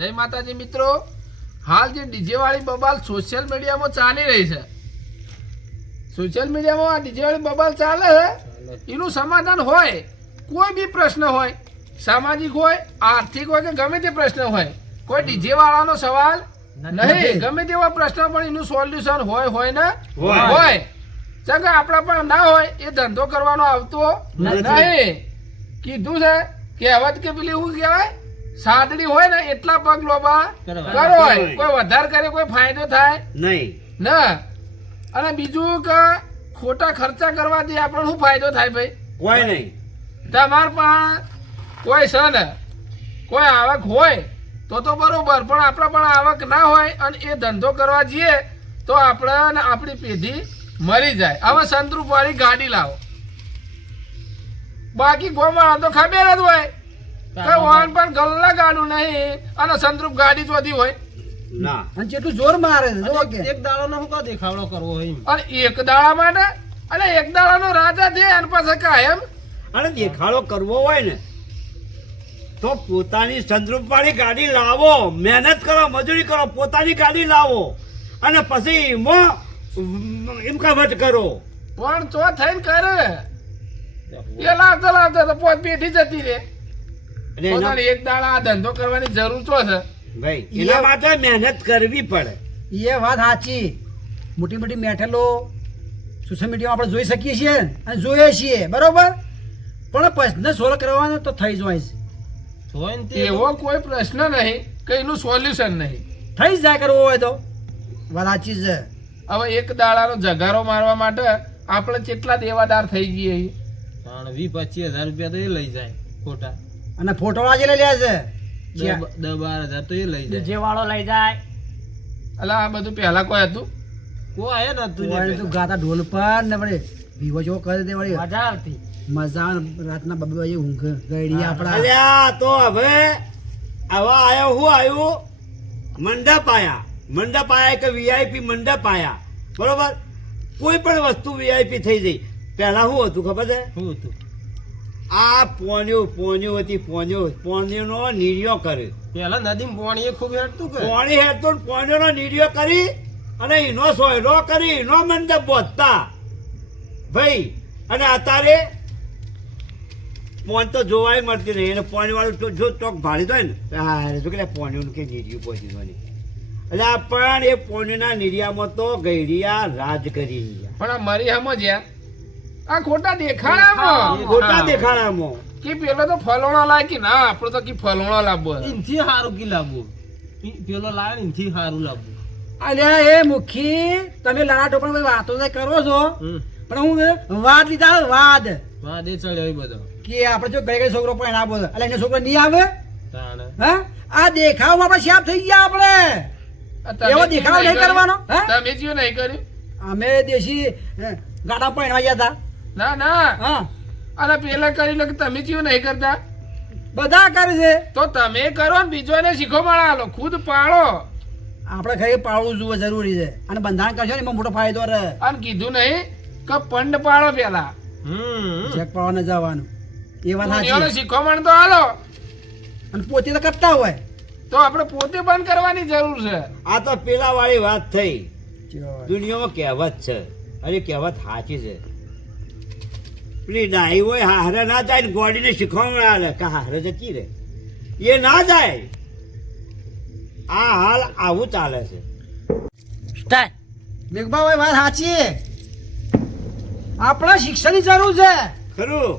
જય માતાજી મિત્રો, હાલ જે ડીજે વાળી બબાલ સોશિયલ મીડિયામાં ચાલી રહી છે, સોશિયલ મીડિયામાં આ ડીજે વાળી બબાલ ચાલે છે, એનું સમાધાન હોય, કોઈ બી પ્રશ્ન હોય, સામાજિક હોય, આર્થિક હોય કે ગમે તે પ્રશ્ન હોય, કોઈ ડીજે વાળાનો સવાલ નહીં, ગમે તેવા પ્રશ્ન પણ એનું સોલ્યુશન હોય ને હોય. ચંગ આપણા પણ ના હોય એ ધંધો કરવાનો આવતો નહીં. કીધું છે કહેવત કે પેલી શું કહેવાય, સાદડી હોય ને એટલા પગ લોબા કરો હોય, કોઈ વધારે કરે કોઈ ફાયદો થાય નહીં ના. અને બીજું કે ખોટા ખર્ચા કરવાથી આપણને શું ફાયદો થાય ભાઈ? કોઈ નહીં. તમાર પણ કોઈ છે ને કોઈ આવક હોય તો બરોબર, પણ આપણા પણ આવક ના હોય અને એ ધંધો કરવા જઈએ તો આપણે આપણી પેઢી મરી જાય. હવે સંતરૂપ વાળી ગાડી લાવો, બાકી ગોમાં તો ખબર જ હોય વાહન પણ ગલ્લા ગાડું નહીં અને સંતરૂપ ગાડી ચોથી હોય ના. અને જેટલું જોર મારે છે એક દાડો નો શું દેખાવડો કરવો હોય અને એક દાડા માટે અને એક દાડાનો રાજા છે એના પાસે કાયમ. અને દેખાડો કરવો હોય ને તો પોતાની સંદ્રુપ વાળી ગાડી લાવો, મહેનત કરો, મજૂરી કરો, પોતાની ગાડી લાવો અને પછી ઇમકાવટ કરો. પણ ચો થઈને કરે એ લાવતા તો પોત પેઢી જતી રે. અને એના પોતાની એક દાડા આ ધંધો કરવાની જરૂર ચો છે ભાઈ, એના માટે મહેનત કરવી પડે. એ વાત સાચી. મોટી મોટી મેઠેલો સોશિયલ મીડિયામાં આપણે જોઈ શકીએ છીએ અને જોઈએ છીએ, બરોબર, પણ પ્રશ્ન સોલ્વ કરવાનો તો થઈ જ હોય છે. એવો કોઈ પ્રશ્ન નહીં કે એનું સોલ્યુશન નહીં, થઈ જ જાય કરવો હોય તો. વાત સાચી છે. હવે એક દાડાનો જગારો મારવા માટે આપણે કેટલા દેવાદાર થઈ ગઈએ 20-25 હજાર રૂપિયા તો એ લઈ જાય ખોટા, અને ફોટો આજે લઈ લે છે 10-12 હજાર તો એ લઈ જાય. જે વાળો લઈ જાય. એટલે આ બધું પહેલા કોઈ હતું? કોઈ આયા નતું ને તું પેલા. ગાતા ઢોલ પર ને વળી ભીવો જેવો કરે તે વળી મજા આવતી. મજા આવે. રાતના 2 વાગે ઊંઘ ગળી આપણા. અલ્યા તો હવે આવા આયો હું આવ્યું મંડપ આયા, મંડપ આયા કે વીઆઈપી મંડપ આયા, બરોબર. કોઈ પણ વસ્તુ વીઆઈપી થઈ ગઈ. પહેલા શું હતું ખબર છે? શું હતું? આ પોન્યો હતી, પોન્યોનો નીરિયો કર્યો. પેલા નદીમાં પાણી ખૂબ હેડતું કે પોણી હેઠતો પોન્યોનો નીરિયો કરી અને એનો સોયરો કરી એનો મંડપ બોધતા ભાઈ. અને અત્યારે પોન તો જોવાય મળતી નહીં. એને પોણી વાળું જો ચોક ભાડી દો ને હા જો કે પોણીનું કે નીરિયું પહોંચી દો. એટલે આ પણ એ પોણીના નીરિયામાં તો ગઈડિયા રાજ કરી ગયા. પણ આ મરી સમજ્યા આ ખોટા દેખાડામાં ખોટા દેખાડામાં કે પેલો તો ફલોણા લાય કે ના આપણો તો કે ફલોણા લાવવો છે. ઇનથી સારું કી લાવવું, પેલો લાવે ને ઇનથી સારું લાવવું. અલ્યા એ મુખી, તમે લડાટો પણ વાતો તો કરો છો, પણ હું વાદ લીધા વાદ વાહ દે ચડ્યો એ બધો કે આપણે જો ગઈ છોકરો પણ આપો એટલે એને છોકરો નહીં આવે. તાણે હા, આ દેખાવમાં આપણે શાપ થઈ ગયા. આપણે તમે એવો જે દેખાવ નહીં નહીં કરવાનો. કર્યું, હે? તમે જે નહીં કર્યું. અમે દેશી ગાડા પહેરવા ગયા હતા. ના ના, હા, અને પેલા કરી લો કે તમે જે નહીં કરતા બધા કરે છે. તો તમે કરો ને બીજોને શીખો માળા ખુદ પાડો. આપણે ઘરે પાળવું જોઈએ, જરૂરી છે. અને બંધારણ કરશો ને એમાં મોટો ફાયદો રહે. અને કીધું નહીં કે પંડ પાડો પેલા ચેક પાડવા ન જવાનું. એ વાત પુણ્યોને સાચી. શીખવામણ તો હાલો, અને પોતે તો કરતા હોય. તો આપણે પોતે બંધ કરવાની જરૂર છે. આ તો પેલા વાળી વાત થઈ. દુનિયામાં કહેવત છે, અરે કહેવત સાચી છે. પેલી ડાહી હોય હારે ના જાય ને ગોડીને શીખવામાં આવે કે હારે જતી રે, એ ના જાય. આ હાલ આવું ચાલે છે. મેઘભાઈ વાત સાચી. આપણે શિક્ષણની જરૂર છે. ખરું.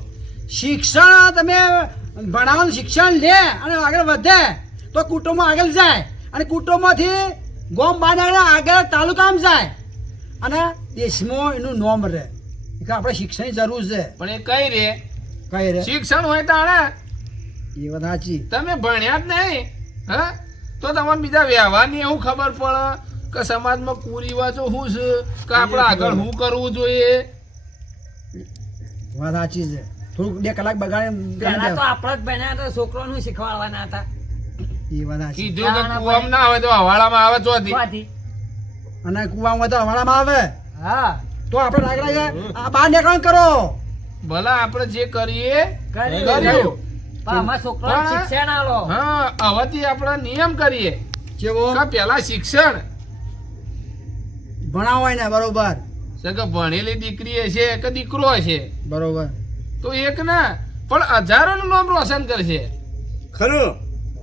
શિક્ષણ તમે ભણાવવાનું શિક્ષણ લે અને આગળ વધે તો કુટુંબ આગળ જાય, અને કુટુંબમાંથી ગામ બહાર આગળ તાલુકામાં જાય, અને દેશમાં એનું નોમ રહે. કે આપણે શિક્ષણની જરૂર છે. પણ એ કઈ રે કઈ રે શિક્ષણ હોય તાણે એ વાત સાચી. તમે ભણ્યા જ નહીં હા તો તમને બીજા વ્યવહારની એવું ખબર પડે કે સમાજમાં કુરિવાજો શું છે, કે આપણે આગળ શું કરવું જોઈએ. વાત સાચી છે. થોડુંક 2 કલાક બગાડે. આપણે જ બન્યા તો છોકરોનું શીખવાડવાના હતા. એ વાત સાચી. કીધું કે કુવામાં ના આવે તો હવાળામાં આવે ચોથી. અને કુવામાં તો હવાડામાં આવે. હા, તો આપણે લાગે આ બહાર નીકળવાનું કરો. ભલા આપણે જે કરીએ કરી કર્યું. પણ અમારા છોકરાને પણ- શિક્ષણ આલો હા હવેથી આપણે નિયમ કરીએ જેવો કે પેલા શિક્ષણ ભણાવાય ને બરોબર છે કે ભણેલી દીકરી હશે કે દીકરો હશે બરોબર તો એક ના પણ હજારોનું નામ રોશન કરશે. ખરું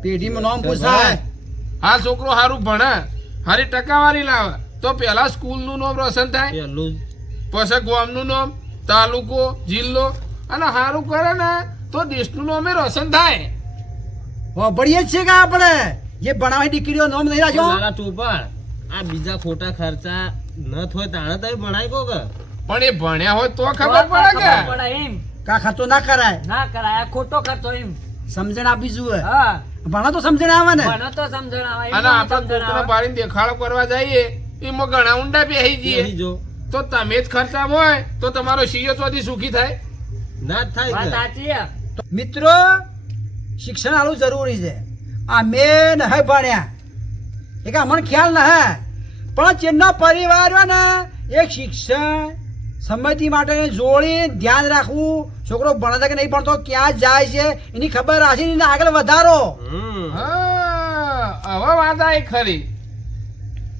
પેઢીમાં નામ પૂછાય આ છોકરો સારું ભણે સારી ટકાવારી લાવે તો પેલા સ્કૂલનું નામ રોશન થાય, પેલું પછી ગામનું નામ, તાલુકો, જિલ્લો, અને સારું કરે ને તો દેશનું નામે રોશન થાય. વાપરીએ જ છે કે આપણે જે ભણાવી દીકરીઓ નામ નહીં રાખ્યો લાલા ચોપાળ આ બીજા ખોટા ખર્ચા ન થોય તાણે તમે ભણાય કો કે પણ એ ભણ્યા હોય તો ખબર પડે કે ખબર પડે એમ કા ખર્ચો ના કરાય ના કરાય આ ખોટો ખર્ચો એમ સમજણ આપી જોઈએ હા ભણા તો સમજણ આવે ને મને તો સમજણ આવે એમ અને આપણે સમજણ કોકને આવે. પાડીને દેખાડો કરવા જઈએ એમાં ઘણા ઊંડા બેસી જઈએ પેલી જો તો તમે જ ખર્ચા હોય તો તમારો સીઓ ચોથી સુખી થાય. ના જ થાય વાત કે સાચી છે. મિત્રો શિક્ષણ આલું જરૂરી છે. આ મેં નહીં ભણ્યા એ કે અમને ખ્યાલ ન હે પણ જેમના પરિવાર હોય ને એક શિક્ષણ સંમતિ માટે જોડી ધ્યાન રાખવું છોકરો ભણે છે કે નહીં ભણતો ક્યાં જાય છે એની ખબર રાખીને એને આગળ વધારો. હા હવે વાત આવી ખરી.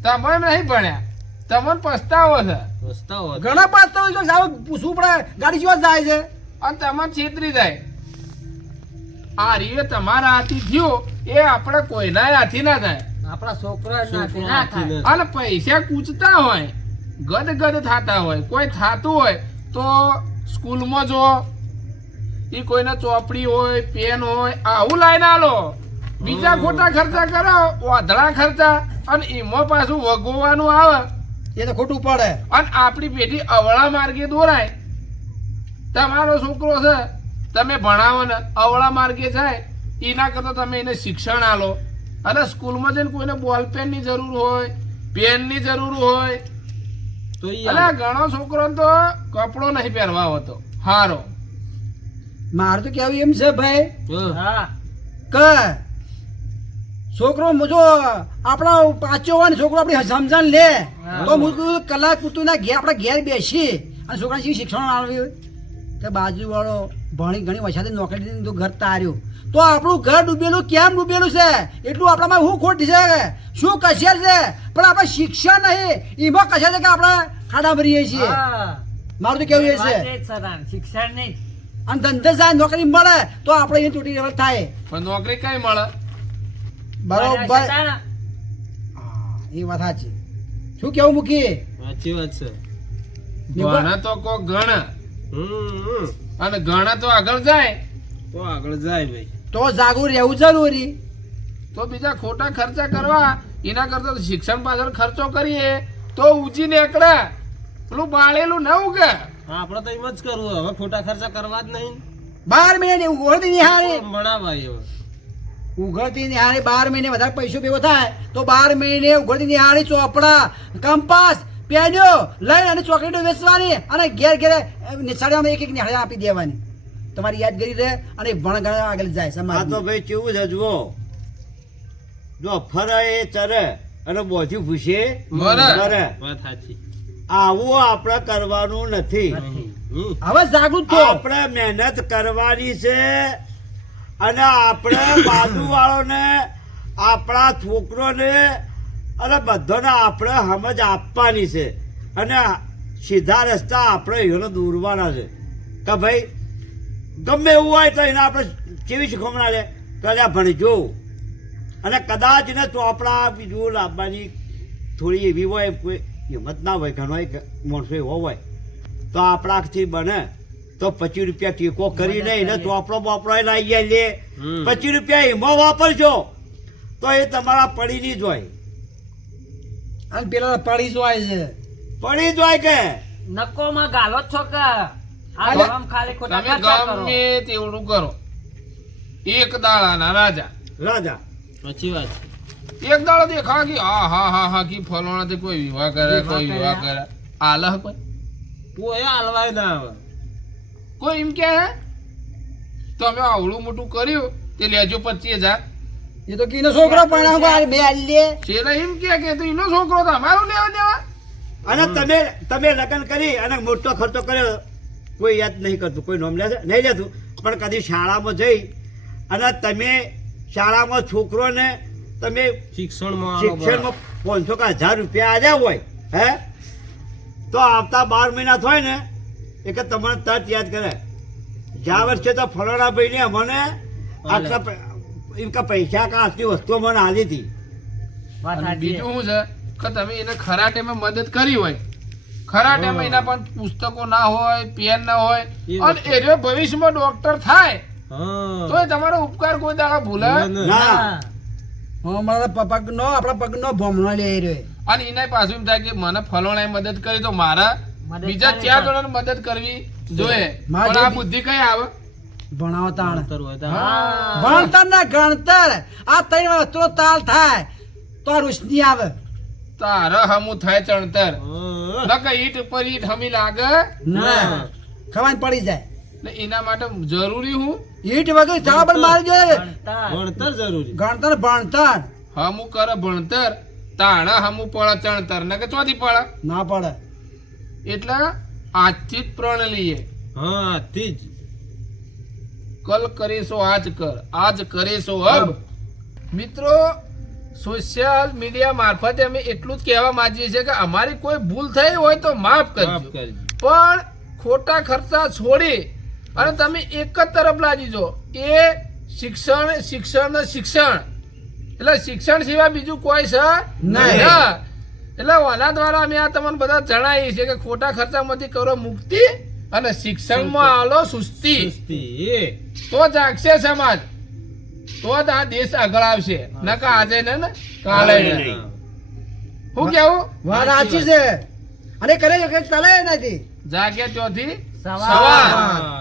તમે નહીં ભણ્યા તમને પસ્તાવો છે પસ્તાવો ઘણા પાસ તો સાહેબ પૂછવું પડે ગાડી જેવા જાય છે અને તમને છેતરી જાય. આ રીએ તમારા હાથી થયો એ આપણે કોઈના હાથી ના થાય. આપણા છોકરા જ છોકરો ના થાય. અને પૈસા કૂચતા હોય ગદ થતા હોય કોઈ થતું હોય તો સ્કૂલમાં જો એ કોઈને ચોપડી હોય પેન હોય આવું લાઈને આલો. બીજા ખોટા ખર્ચા કરો વાધળા ખર્ચા અને એમાં પાછું વગોવાનું આવે એ તો ખોટું પડે. અને આપણી પેઢી અવળા માર્ગે દોરાય. તમારો છોકરો છે તમે ભણાવો ને અવળા માર્ગે જાય એના કરતાં તમે એને શિક્ષણ આલો. અને સ્કૂલમાં જઈને કોઈને બોલપેનની જરૂર હોય પેનની જરૂર હોય તો ઈ અને ઘણો છોકરો તો કપડો નહીં પહેરવા હોતો હારો. મારું તો કેવું એમ છે ભાઈ હા કે છોકરો જો આપણા પાછો હોય ને છોકરો આપણી સમજણ લે તો હું કલાક પૂરતું ઘેર આપણે ઘેર બેસી અને છોકરાને શી શિક્ષણ આવ્યું કે બાજુવાળો ભણી ઘણી વરસાદે નોકરી દીધી તો ઘર તાર્યું તો આપણું ઘર ડૂબેલું કેમ ડૂબેલું છે એટલું આપણામાં શું ખોટ છે શું કશેર છે પણ આપણે શિક્ષણ નહીં એમાં કશેર છે કે આપણે ખાડા ભરીએ છીએ. હા. મારું તો કેવું એ વાત છે એ જ છે તાન. શિક્ષણ નહીં અને ધંધે જાય નોકરી મળે તો આપણે એ તૂટી થાય પણ નોકરી કઈ મળે? બરોબર. તાન. એ વાત સાચી. શું કેવું મૂકી સાચી વાત છે ગણ તો કો ગણ અને ગણ તો આગળ જાય તો આગળ જાય ભાઈ તો જાગું રહેવું જરૂરી. તો બીજા ખોટા ખર્ચા કરવા એના કરતા તો શિક્ષણ પાછળ ખર્ચો કરીએ તો ઊંચી નીકળે. પેલું બાળેલું ન ઉગે. આપણે તો એમ જ કરવું હવે ખોટા ખર્ચા કરવા જ નહીં 12 મહિને ઉઘડતી નિહાળી ભણાવાય હવે ઉઘડતી નિહાળી 12 મહિને વધારે પૈસો ભેગો થાય તો 12 મહિને ઉઘડતી નિહાળી ચોપડા કંપાસ પેન્યો લઈને અને ચોકલેટો વેચવાની અને ઘેર ઘેર નિશાળીમાં એક નિહાળી આપી દેવાની. તમારી યાદગીરી રહે અને ભણ ગણ આગળ જાય આ સમાજ. તો ભાઈ કેવું છે જુઓ જો ફરે એ ચરે અને બોધી ભૂસે મરે. મરે. વાત સાચી આવું આપણે કરવાનું નથી. હવે જાગૃત થો. આપણે મહેનત કરવાની છે અને આપણે બાજુવાળોને આપણા છોકરોને અને બધાને આપણે સમજ આપવાની છે અને સીધા રસ્તા આપણે એનો દોરવાના છે કે ભાઈ ગમે એવું હોય તો એને આપણે કેવી શીખવણા લે કર્યા ભણજો અને કદાચ એને ચોપડા બીજું લાવવાની થોડી એવી હોય કોઈ હિંમત ના હોય ઘણો માણસો એવો હોય તો આપણાથી બને તો 25 રૂપિયા ટેકો કરીને એને ચોપડો બોપડો લાવી લે 25 રૂપિયા એમાં વાપરજો તો એ તમારા પડીની જ હોય અને પેલા પડી જોય છે પડી જ હોય કે નકોમાં ગાલો જ છો કે આ અલે, ગરમ ખાલી ખોટા તમે ખર્ચા કરો ગમે તેવડું કરો. એક દાડાના રાજા રાજા સાચી વાત છે એક દાડો દેખા કે હા કી ફલોણા કોઈ વિવાહ કરે કોઈ વિવાહ કરે આલહ કોઈ કોઈ હાલવાય ના આવે કોઈ એમ કે હે તમે આવડું મોટું કર્યું તે લેજો 25,000. એ તો કીનો છોકરો પણ મેં આલી લે શેરા એમ કે તો એનો છોકરો તો અમારો લેવા દેવા. અને તમે લગ્ન કરી અને મોટો ખર્ચો કર્યો કોઈ યાદ નહીં કરતું કોઈ નોમ લે છે નહીં લેતું પણ કદી શાળામાં જઈ અને તમે શાળામાં છોકરોને તમે શિક્ષણમાં આલો બરાબર. શિક્ષણમાં 500 કે 1000 રૂપિયા આલ્યા હોય હે તો આવતા 12 મહિના થાય ને એ કે તમને તરત યાદ કરે જ્યાં વર્ષે તો ફલાણા ભાઈને મને આટલા એમ કે પૈસા કે આટલી વસ્તુઓ મને આલી હતી. વાત અને સાચી. બીજું શું છે કે તમે એને ખરા ટાઈમે મદદ કરી હોય ખરા ટાઈમે એના પણ પુસ્તકો ના હોય પેન ના હોય એ અને વખતે. એ ભવિષ્યમાં ડોક્ટર થાય હા. તો તમારો ઉપકાર કોઈ દાડો ભૂલે ના હા. હા મારા પગનો આપણા પગનો ભમણો લઈ રહ્યો અને એના પાછું એમ થાય કે મને ફલોણાએ મદદ કરી તો મારા મદદ બીજા કરે 4 તો. જણાને મદદ કરવી જોઈએ મારા પણ આ જેવી- બુદ્ધિ કઈ આવે ભણાવો તાણ ભણતર હોય તો હા. ભણતર ને ગણતર આ ત્રણ વસ્તુનો તાલ થાય તો રોશની આવે તારે હમું થાય ચણતર હા. નકર ઈટ ઉપર ઈટ હમી લાગે ના ખવાની પડી જાય ને એના માટે જરૂરી હું ઈટ વગર થવા પણ મારી જોઈએ ભણતર. ભણતર જરૂરી ગણતર ભણતર હમું કરે ભણતર તાણે હમું પડે ચણતર ને કે ચોથી પડે ના પડે એટલે આજથી જ પ્રણ લઈએ હા આથી જ કલ કરીશો આજ કર આજ કરીશો અબ મિત્રો સોશિયલ મીડિયા મારફતે અમે એટલું જ કહેવા માંગીએ છીએ કે અમારી કોઈ ભૂલ થઈ હોય તો માફ માફ કરજો કરજો. પણ ખોટા ખર્ચા છોડી અને તમે એક જ તરફ લાગી જો એ શિક્ષણ શિક્ષણ ને શિક્ષણ એટલે શિક્ષણ સિવાય બીજું કોઈ છે નહીં. ના. એટલે આના દ્વારા અમે આ તમને બધા જણાવીએ છીએ કે ખોટા ખર્ચામાંથી કરો મુક્તિ અને શિક્ષણમાં આલો સુસ્તી સુસ્તી. તો જાગશે સમાજ તો જ આ દેશ આગળ આવશે નકા આજે ને કાલે નહીં. શું કેવું વાત સાચી છે અને કરે કે ચાલે નથી જાગે ત્યાંથી સવાર. સવાર હા.